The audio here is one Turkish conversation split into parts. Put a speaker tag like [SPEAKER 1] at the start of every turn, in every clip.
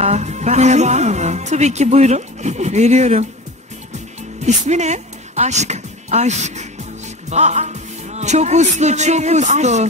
[SPEAKER 1] Merhaba. Tabii ki buyurun.
[SPEAKER 2] Veriyorum. İsmi ne?
[SPEAKER 1] Aşk.
[SPEAKER 2] Aşk. Çok uslu, çok uslu.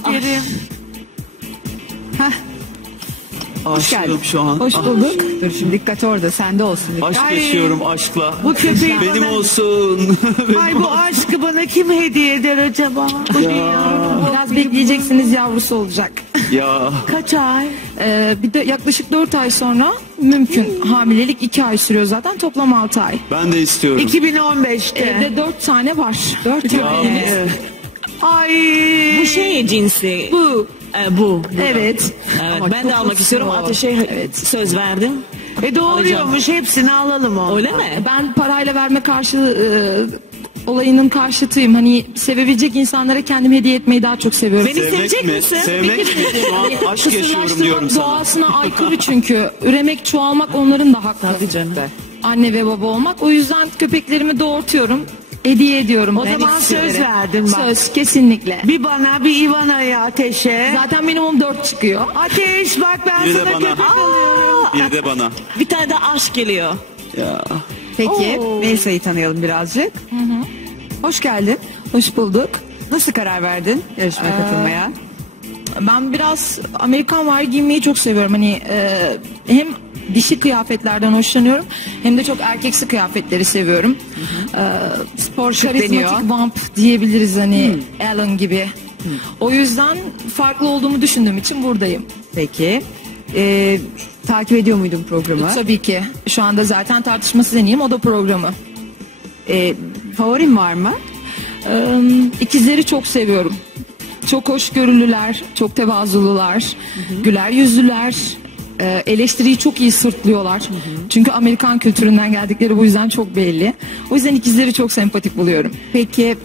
[SPEAKER 2] Heh. Hoş geldin.
[SPEAKER 3] Aşkım şu an.
[SPEAKER 2] Hoş bulduk. Dur şimdi dikkat orada, sende olsun.
[SPEAKER 3] Aşk yaşıyorum aşkla.
[SPEAKER 1] Bu köpeği
[SPEAKER 3] Benim
[SPEAKER 1] bana...
[SPEAKER 3] olsun.
[SPEAKER 1] Ay bu aşkı bana kim hediye eder acaba?
[SPEAKER 2] Biraz bekleyeceksiniz, yavrusu olacak.
[SPEAKER 3] Ya.
[SPEAKER 1] Kaç ay?
[SPEAKER 2] Bir de yaklaşık 4 ay sonra mümkün. Hamilelik 2 ay sürüyor zaten, toplam 6 ay.
[SPEAKER 3] Ben de istiyorum.
[SPEAKER 1] 2015'te.
[SPEAKER 2] Evde 4 tane var. 4
[SPEAKER 3] Ya.
[SPEAKER 2] tane.
[SPEAKER 1] Ay.
[SPEAKER 4] Bu şey cinsi.
[SPEAKER 1] Bu.
[SPEAKER 4] Bu.
[SPEAKER 2] Evet.
[SPEAKER 4] Evet,
[SPEAKER 2] Ama
[SPEAKER 4] ben de
[SPEAKER 2] çok
[SPEAKER 4] almak
[SPEAKER 2] uslu.
[SPEAKER 4] istiyorum. Ateşe söz verdim.
[SPEAKER 1] Doğuruyormuş, hepsini alalım onu.
[SPEAKER 4] Öyle mi?
[SPEAKER 2] Ben parayla verme olayının karşıtıyım. Hani sevebilecek insanlara kendimi hediye etmeyi daha çok seviyorum.
[SPEAKER 4] Beni sevecek misin?
[SPEAKER 3] Sevmek mi? Şu an aşk yaşıyorum diyorum sana.
[SPEAKER 2] Doğasına aykırı çünkü. Üremek, çoğalmak onların da hakkı.
[SPEAKER 4] Hadi canım.
[SPEAKER 2] Anne ve baba olmak. O yüzden köpeklerimi doğurtuyorum. Hediye ediyorum.
[SPEAKER 1] O zaman söz verdin bak.
[SPEAKER 2] Söz, kesinlikle.
[SPEAKER 1] Bir bana, bir Ivana'ya, Ateş'e.
[SPEAKER 2] Zaten minimum 4 çıkıyor.
[SPEAKER 1] Ateş bak ben
[SPEAKER 3] Biri de
[SPEAKER 1] sana
[SPEAKER 3] bana.
[SPEAKER 1] köpek alıyorum.
[SPEAKER 3] Bir de bana.
[SPEAKER 4] Bir tane de aşk geliyor.
[SPEAKER 3] Ya.
[SPEAKER 2] Peki.
[SPEAKER 5] Melisa'yı tanıyalım birazcık. Hoş geldin.
[SPEAKER 2] Hoş bulduk.
[SPEAKER 5] Nasıl karar verdin yarışmaya katılmaya?
[SPEAKER 2] Ben biraz Amerikan vari giyinmeyi çok seviyorum. Hani hem dişi kıyafetlerden hoşlanıyorum hem de çok erkeksi kıyafetleri seviyorum.
[SPEAKER 5] Spor şık deniyor.
[SPEAKER 2] Karizmatik vamp diyebiliriz hani Alan gibi. O yüzden farklı olduğumu düşündüğüm için buradayım.
[SPEAKER 5] Peki. Takip ediyor muydun programı?
[SPEAKER 2] Tabii ki. Şu anda zaten tartışmasız en iyiyim, o da programı.
[SPEAKER 5] Favorin var mı?
[SPEAKER 2] İkizleri çok seviyorum. Çok hoşgörülüler, çok tevazulular, güler yüzlüler, eleştiriyi çok iyi sırtlıyorlar. Çünkü Amerikan kültüründen geldikleri bu yüzden çok belli. O yüzden ikizleri çok sempatik buluyorum.
[SPEAKER 5] Peki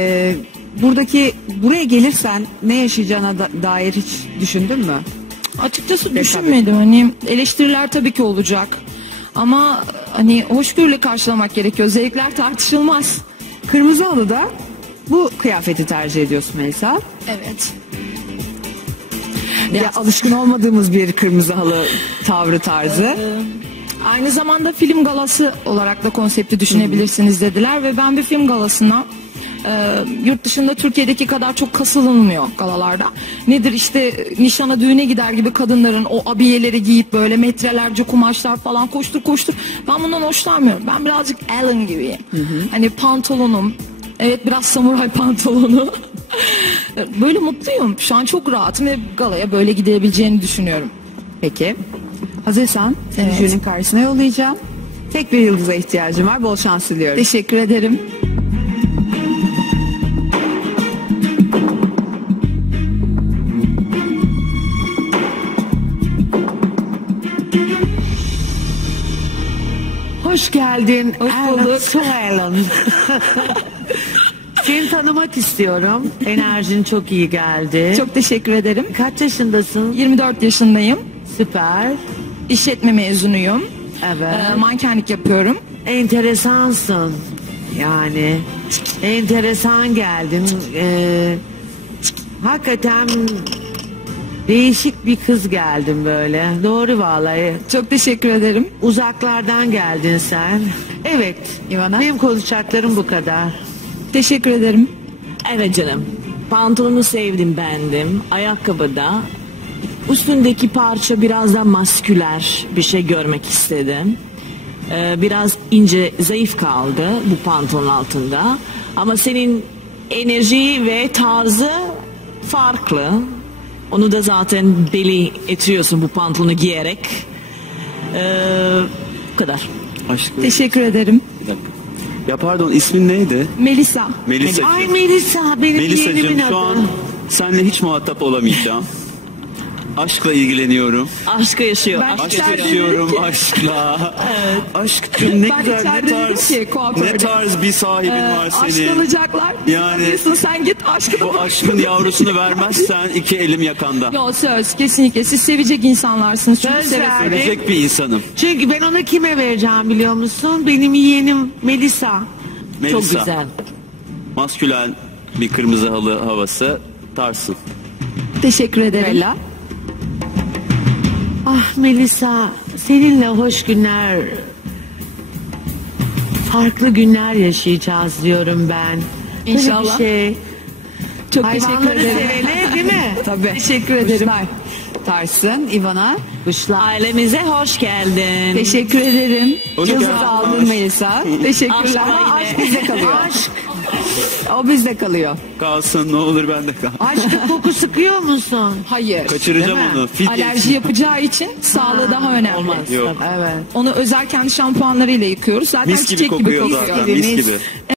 [SPEAKER 5] buraya gelirsen ne yaşayacağına dair hiç düşündün mü?
[SPEAKER 2] Açıkçası düşünmedim. Hani eleştiriler tabii ki olacak. Ama hani hoşgörüyle karşılamak gerekiyor. Zevkler tartışılmaz.
[SPEAKER 5] Kırmızı Halı'da bu kıyafeti tercih ediyorsun Melisa.
[SPEAKER 2] Evet.
[SPEAKER 5] Ya, alışkın olmadığımız bir kırmızı halı tavrı tarzı.
[SPEAKER 2] Aynı zamanda film galası olarak da konsepti düşünebilirsiniz dediler ve ben bir film galasına yurt dışında Türkiye'deki kadar çok kasılınmıyor galalarda. Nedir işte nişana düğüne gider gibi kadınların o abiyeleri giyip böyle metrelerce kumaşlar falan koştur koştur. Ben bundan hoşlanmıyorum. Ben birazcık Alan gibiyim. Hani pantolonum, evet biraz samuray pantolonu. Böyle mutluyum. Şu an çok rahatım ve galaya böyle gidebileceğini düşünüyorum.
[SPEAKER 5] Peki. Hazırsan seni
[SPEAKER 2] Evet.
[SPEAKER 5] jürinin karşısına yollayacağım. Tek bir yıldıza ihtiyacım var. Bol şans diliyorum.
[SPEAKER 2] Teşekkür ederim.
[SPEAKER 1] Hoş geldin.
[SPEAKER 2] Hoş bulduk.
[SPEAKER 1] Alan. Seni tanımak istiyorum. Enerjin çok iyi geldi.
[SPEAKER 2] Çok teşekkür ederim.
[SPEAKER 1] Kaç yaşındasın?
[SPEAKER 2] 24 yaşındayım.
[SPEAKER 1] Süper.
[SPEAKER 2] İşletme mezunuyum.
[SPEAKER 1] Evet.
[SPEAKER 2] Mankenlik yapıyorum.
[SPEAKER 1] Enteresansın. Yani enteresan geldin. Hakikaten değişik bir kız geldin böyle. Doğru vallahi.
[SPEAKER 2] Çok teşekkür ederim.
[SPEAKER 1] Uzaklardan geldin sen. Evet.
[SPEAKER 5] İvana?
[SPEAKER 1] Benim konuşacaklarım bu kadar.
[SPEAKER 2] Teşekkür ederim.
[SPEAKER 4] Evet canım. Pantolonu sevdim, beğendim. Ayakkabıda. Üstündeki parça biraz da masküler bir şey görmek istedim. Biraz ince, zayıf kaldı bu pantolon altında. Ama senin enerji ve tarzı farklı. Onu da zaten belli ediyorsun bu pantolonu giyerek. Bu kadar.
[SPEAKER 3] Aşkım.
[SPEAKER 2] Teşekkür ederim.
[SPEAKER 3] Bir dakika. Ya pardon, ismin neydi?
[SPEAKER 2] Melisa.
[SPEAKER 3] Melisa'cığım.
[SPEAKER 1] Ay Melisa benim yeğenimin
[SPEAKER 3] Melisa'cığım
[SPEAKER 1] adı.
[SPEAKER 3] şu an seninle hiç muhatap olamayacağım. Aşkla ilgileniyorum.
[SPEAKER 4] Aşkı yaşıyor.
[SPEAKER 2] Ben-
[SPEAKER 4] aşk
[SPEAKER 3] Aşk
[SPEAKER 4] yaşıyor.
[SPEAKER 3] yaşıyorum aşkla. Aşkım ne
[SPEAKER 2] Ben
[SPEAKER 3] güzel,
[SPEAKER 2] içeride
[SPEAKER 3] ne
[SPEAKER 2] dedim
[SPEAKER 3] tarz,
[SPEAKER 2] ki, kuaförde.
[SPEAKER 3] ne tarz bir sahibin var
[SPEAKER 2] Aşk
[SPEAKER 3] senin.
[SPEAKER 2] alacaklar.
[SPEAKER 3] Yani-
[SPEAKER 2] Diyorsun, sen git aşkı
[SPEAKER 3] Bu aşkın yavrusunu vermezsen iki elim yakanda.
[SPEAKER 2] Yo, söz kesinlikle. Siz sevecek insanlarsınız. Çünkü
[SPEAKER 1] Söz
[SPEAKER 2] seve
[SPEAKER 1] ver.
[SPEAKER 2] seve.
[SPEAKER 3] Sevecek bir insanım.
[SPEAKER 1] Çünkü ben onu kime vereceğim biliyor musun? Benim yeğenim Melisa.
[SPEAKER 3] Melisa.
[SPEAKER 4] Çok güzel.
[SPEAKER 3] Maskülen bir kırmızı halı havası tarsın.
[SPEAKER 2] Teşekkür ederim.
[SPEAKER 5] Bella.
[SPEAKER 1] Ah Melisa seninle hoş günler, farklı günler yaşayacağız diyorum ben. Böyle
[SPEAKER 2] İnşallah.
[SPEAKER 1] bir şey.
[SPEAKER 2] Çok teşekkür
[SPEAKER 1] Hayvanları
[SPEAKER 2] ederim.
[SPEAKER 1] sevene değil mi?
[SPEAKER 5] Tabii.
[SPEAKER 2] Teşekkür ederim.
[SPEAKER 5] Kuşlar tarsın Ivana.
[SPEAKER 1] Kuşlar.
[SPEAKER 4] Ailemize hoş geldin.
[SPEAKER 2] Teşekkür ederim.
[SPEAKER 3] Hoş
[SPEAKER 5] Yıldız
[SPEAKER 3] geldin.
[SPEAKER 5] aldın Melisa.
[SPEAKER 2] Teşekkürler.
[SPEAKER 4] Aşk
[SPEAKER 5] Ama
[SPEAKER 4] aile.
[SPEAKER 5] aşk bizde kalıyor.
[SPEAKER 1] Aşk.
[SPEAKER 5] O bizde kalıyor.
[SPEAKER 3] Kalsın ne olur bende kal.
[SPEAKER 1] Aşkın koku sıkıyor musun?
[SPEAKER 2] Hayır.
[SPEAKER 3] Kaçıracağım
[SPEAKER 1] Değil mi?
[SPEAKER 3] onu. Fil
[SPEAKER 2] Alerji yapacağı için sağlığı daha önemli.
[SPEAKER 4] Olmaz.
[SPEAKER 3] Yok.
[SPEAKER 5] Evet.
[SPEAKER 2] Onu özel kendi şampuanlarıyla yıkıyoruz. Zaten
[SPEAKER 3] Mis gibi
[SPEAKER 2] çiçek gibi
[SPEAKER 3] kokuyor
[SPEAKER 2] kokuyor.
[SPEAKER 3] zaten. Mis
[SPEAKER 5] Mis.
[SPEAKER 3] gibi.